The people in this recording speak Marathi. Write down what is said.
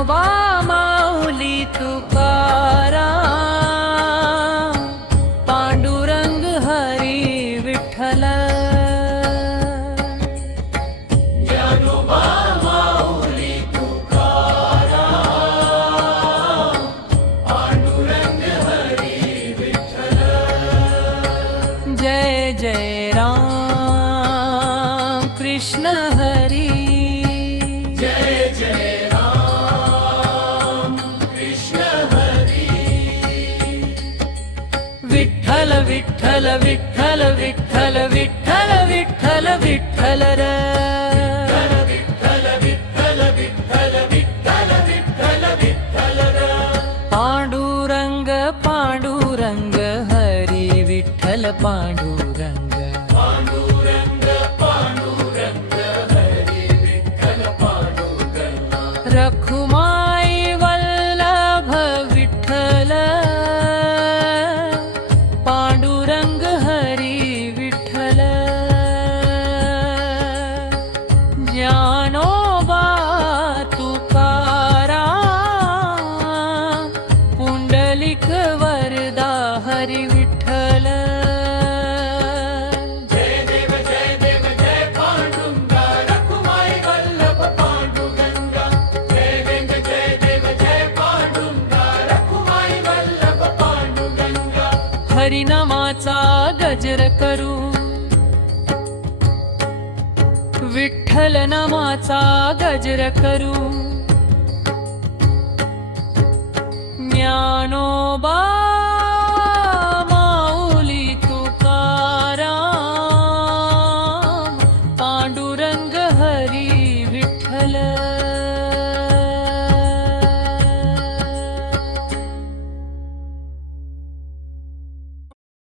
ज्ञानोबा माऊली तुकाराम, पांडुरंग हरी विठ्ठल. ज्ञानोबा माऊली तुकाराम, पांडुरंग हरी विठ्ठल. जय जय राम कृष्ण हरी. जय जय राम कृष्ण हरी. विठ्ठल विठ्ठल विठ्ठल विठ्ठल विठ्ठल विठ्ठल विठ्ठल र. विठ्ठल विठ्ठल विठ्ठल विठ्ठल विठ्ठल विठ्ठल र. पांडुरंग पांडुरंग हरी विठ्ठल पांडुरंग. पांडुरंग पांडुरंग हरी विठ्ठल पांडुरंग. रखुमाई वल्लभ विठ्ठल, पांडुरंग हरी विठ्ठल. ज्ञानोबा तुकाराम, पुंडलिक वरदा हरी विठ्ठल. जय देव जय पांडुरंगा, रखुमाई वल्लभ पांडुरंगा. जय देव जय पांडुरंगा, रखुमाई वल्लभ पांडुरंगा. हरिनामाचा गजर करू, विठ्ठल नामाचा गजर करू. ज्ञानोबा माऊली तुकाराम, पांडुरंग हरी विठ्ठल.